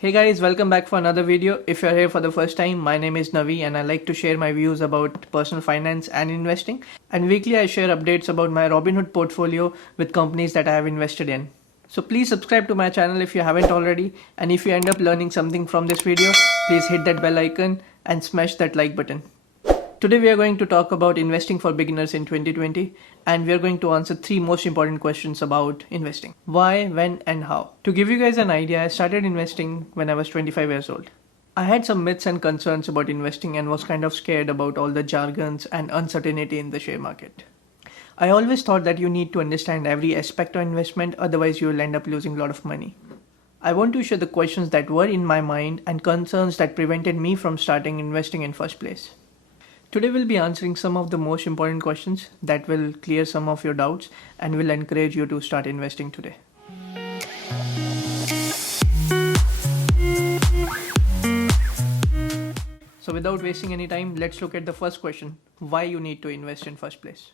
Hey guys, welcome back for another video. If you're here for the first time, my name is Navi and I like to share my views about personal finance and investing. And weekly I share updates about my Robinhood portfolio with companies that I have invested in. So please subscribe to my channel if you haven't already. And if you end up learning something from this video, please hit that bell icon and smash that like button. Today we are going to talk about investing for beginners in 2020 and we are going to answer 3 most important questions about investing. Why, when and how. To give you guys an idea, I started investing when I was 25 years old. I had some myths and concerns about investing and was kind of scared about all the jargons and uncertainty in the share market. I always thought that you need to understand every aspect of investment, otherwise you will end up losing a lot of money. I want to share the questions that were in my mind and concerns that prevented me from starting investing in first place. Today we'll be answering some of the most important questions that will clear some of your doubts and will encourage you to start investing today. So without wasting any time, let's look at the first question, why you need to invest in first place.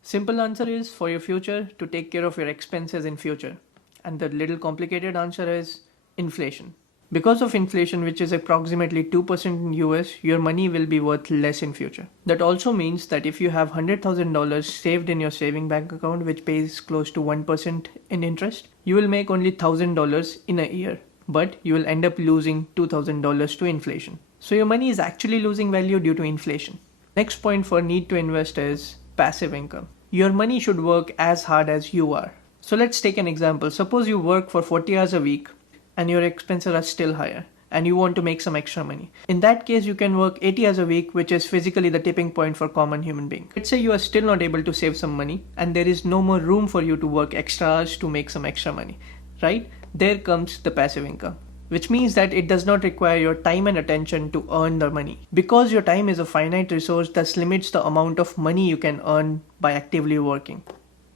Simple answer is for your future, to take care of your expenses in future. And the little complicated answer is inflation. Because of inflation, which is approximately 2% in US, your money will be worth less in future. That also means that if you have $100,000 saved in your saving bank account, which pays close to 1% in interest, you will make only $1,000 in a year, but you will end up losing $2,000 to inflation. So your money is actually losing value due to inflation. Next point for need to invest is passive income. Your money should work as hard as you are. So let's take an example. Suppose you work for 40 hours a week and your expenses are still higher and you want to make some extra money. In that case, you can work 80 hours a week, which is physically the tipping point for common human being. Let's say you are still not able to save some money and there is no more room for you to work extra hours to make some extra money, right? There comes the passive income, which means that it does not require your time and attention to earn the money. Because your time is a finite resource, thus limits the amount of money you can earn by actively working.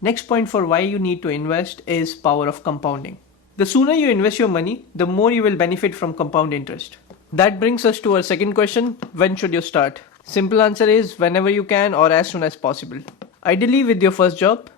Next point for why you need to invest is power of compounding. The sooner you invest your money, the more you will benefit from compound interest. That brings us to our second question, when should you start? Simple answer is whenever you can or as soon as possible. Ideally with your first job,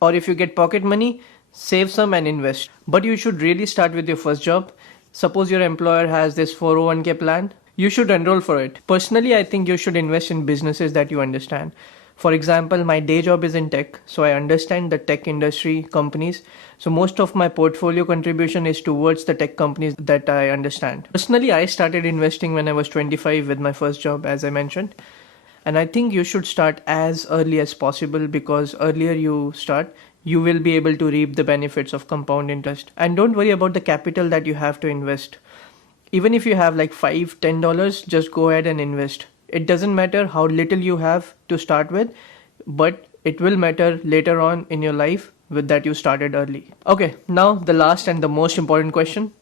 or if you get pocket money, save some and invest. But you should really start with your first job. Suppose your employer has this 401k plan, you should enroll for it. Personally, I think you should invest in businesses that you understand. For example, my day job is in tech, so I understand the tech industry companies. So most of my portfolio contribution is towards the tech companies that I understand. Personally, I started investing when I was 25 with my first job, as I mentioned. And I think you should start as early as possible because earlier you start, you will be able to reap the benefits of compound interest. And don't worry about the capital that you have to invest. Even if you have like $5, $10, just go ahead and invest. It doesn't matter how little you have to start with, but it will matter later on in your life with that you started early. Okay, now the last and the most important question.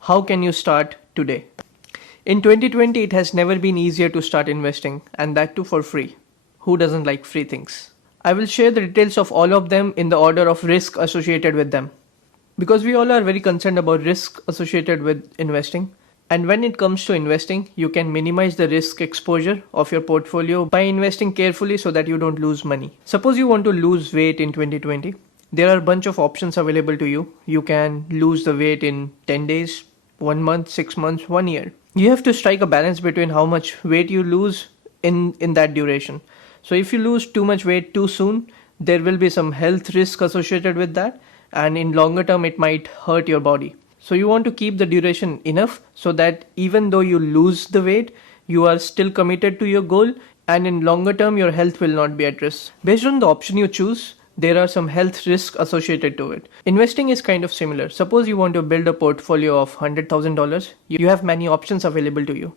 How can you start today? In 2020, it has never been easier to start investing, and that too for free. Who doesn't like free things? I will share the details of all of them in the order of risk associated with them. Because we all are very concerned about risk associated with investing. And when it comes to investing, you can minimize the risk exposure of your portfolio by investing carefully so that you don't lose money. Suppose you want to lose weight in 2020. There are a bunch of options available to you. You can lose the weight in 10 days, 1 month, 6 months, 1 year. You have to strike a balance between how much weight you lose in that duration. So if you lose too much weight too soon, there will be some health risk associated with that. And in longer term, it might hurt your body. So you want to keep the duration enough so that even though you lose the weight, you are still committed to your goal and in longer term your health will not be at risk. Based on the option you choose, there are some health risks associated to it. Investing is kind of similar. Suppose you want to build a portfolio of $100,000. You have many options available to you.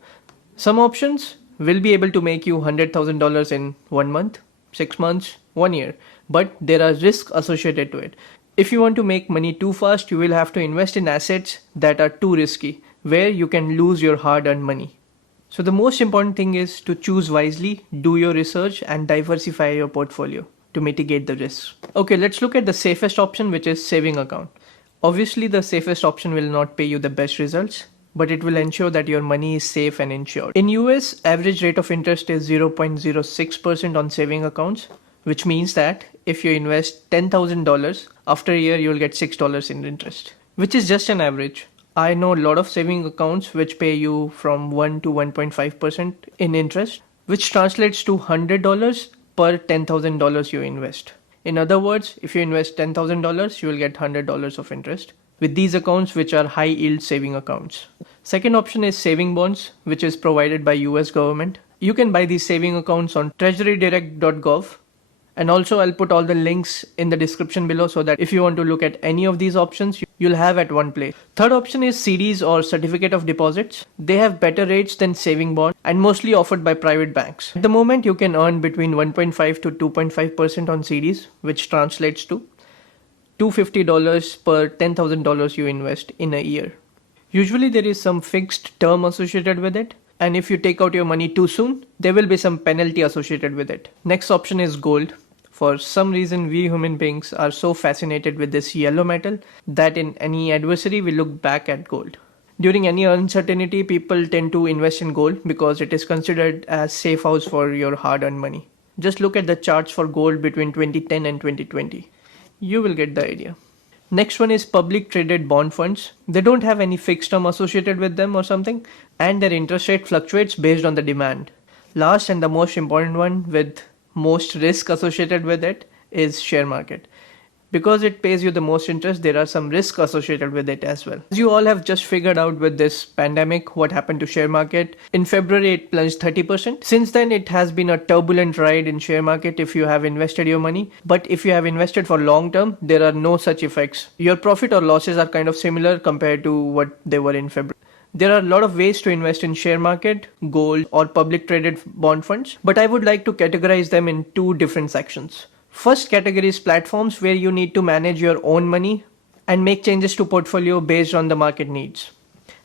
Some options will be able to make you $100,000 in 1 month, 6 months, 1 year, but there are risks associated to it. If you want to make money too fast, you will have to invest in assets that are too risky, where you can lose your hard-earned money. So the most important thing is to choose wisely, do your research and diversify your portfolio to mitigate the risks. Okay, let's look at the safest option, which is saving account. Obviously, the safest option will not pay you the best results, but it will ensure that your money is safe and insured. In US, average rate of interest is 0.06% on saving accounts, which means that if you invest $10,000, after a year you'll get $6 in interest, which is just an average. I know a lot of saving accounts which pay you from 1 to 1.5% in interest, which translates to $100 per $10,000 you invest. In other words, if you invest $10,000, you will get $100 of interest with these accounts, which are high yield saving accounts. Second option is saving bonds, which is provided by US government. You can buy these saving accounts on treasurydirect.gov. And also I'll put all the links in the description below so that if you want to look at any of these options, you'll have at one place. Third option is CDs or certificate of deposits. They have better rates than saving bond and mostly offered by private banks. At the moment, you can earn between 1.5 to 2.5% on CDs, which translates to $250 per $10,000 you invest in a year. Usually there is some fixed term associated with it. And if you take out your money too soon, there will be some penalty associated with it. Next option is gold. For some reason, we human beings are so fascinated with this yellow metal that in any adversity, we look back at gold. During any uncertainty, people tend to invest in gold because it is considered as safe house for your hard-earned money. Just look at the charts for gold between 2010 and 2020. You will get the idea. Next one is public traded bond funds. They don't have any fixed term associated with them or something, and their interest rate fluctuates based on the demand. Last and the most important one with most risk associated with it is share market. Because it pays you the most interest, there are some risks associated with it as well. As you all have just figured out with this pandemic, what happened to share market. In February, it plunged 30%. Since then, it has been a turbulent ride in share market if you have invested your money. But if you have invested for long term, there are no such effects. Your profit or losses are kind of similar compared to what they were in February. There are a lot of ways to invest in share market, gold, or public traded bond funds, but I would like to categorize them in two different sections. First category is platforms where you need to manage your own money and make changes to portfolio based on the market needs.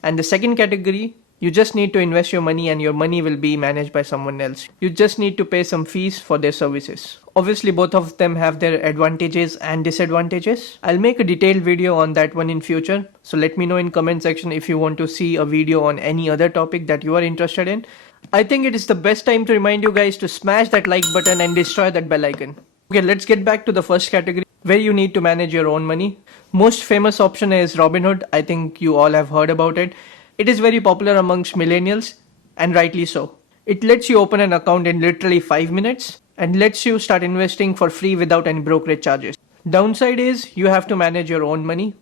And the second category, you just need to invest your money and your money will be managed by someone else. You just need to pay some fees for their services. Obviously, both of them have their advantages and disadvantages. I'll make a detailed video on that one in future. So let me know in comment section if you want to see a video on any other topic that you are interested in. I think it is the best time to remind you guys to smash that like button and destroy that bell icon. Okay, let's get back to the first category where you need to manage your own money. Most famous option is Robinhood. I think you all have heard about it. It is very popular amongst millennials and rightly so. It lets you open an account in literally 5 minutes and lets you start investing for free without any brokerage charges. Downside is you have to manage your own money.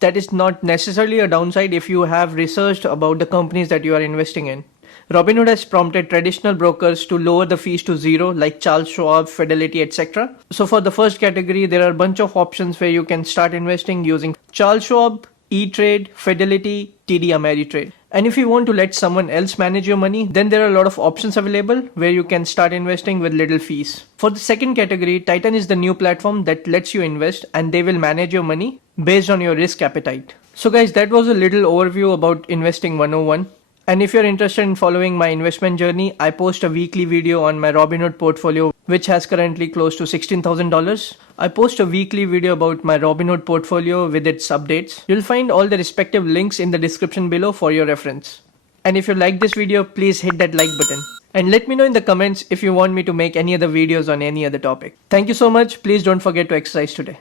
That is not necessarily a downside if you have researched about the companies that you are investing in. Robinhood has prompted traditional brokers to lower the fees to zero like Charles Schwab, Fidelity, etc. So for the first category, there are a bunch of options where you can start investing using Charles Schwab, E-Trade, Fidelity, TD Ameritrade. And if you want to let someone else manage your money, then there are a lot of options available where you can start investing with little fees. For the second category, Titan is the new platform that lets you invest and they will manage your money based on your risk appetite. So guys, that was a little overview about investing 101. And if you're interested in following my investment journey, I post a weekly video on my Robinhood portfolio, which has currently close to $16,000. I post a weekly video about my Robinhood portfolio with its updates. You'll find all the respective links in the description below for your reference. And if you like this video, please hit that like button. And let me know in the comments if you want me to make any other videos on any other topic. Thank you so much. Please don't forget to exercise today.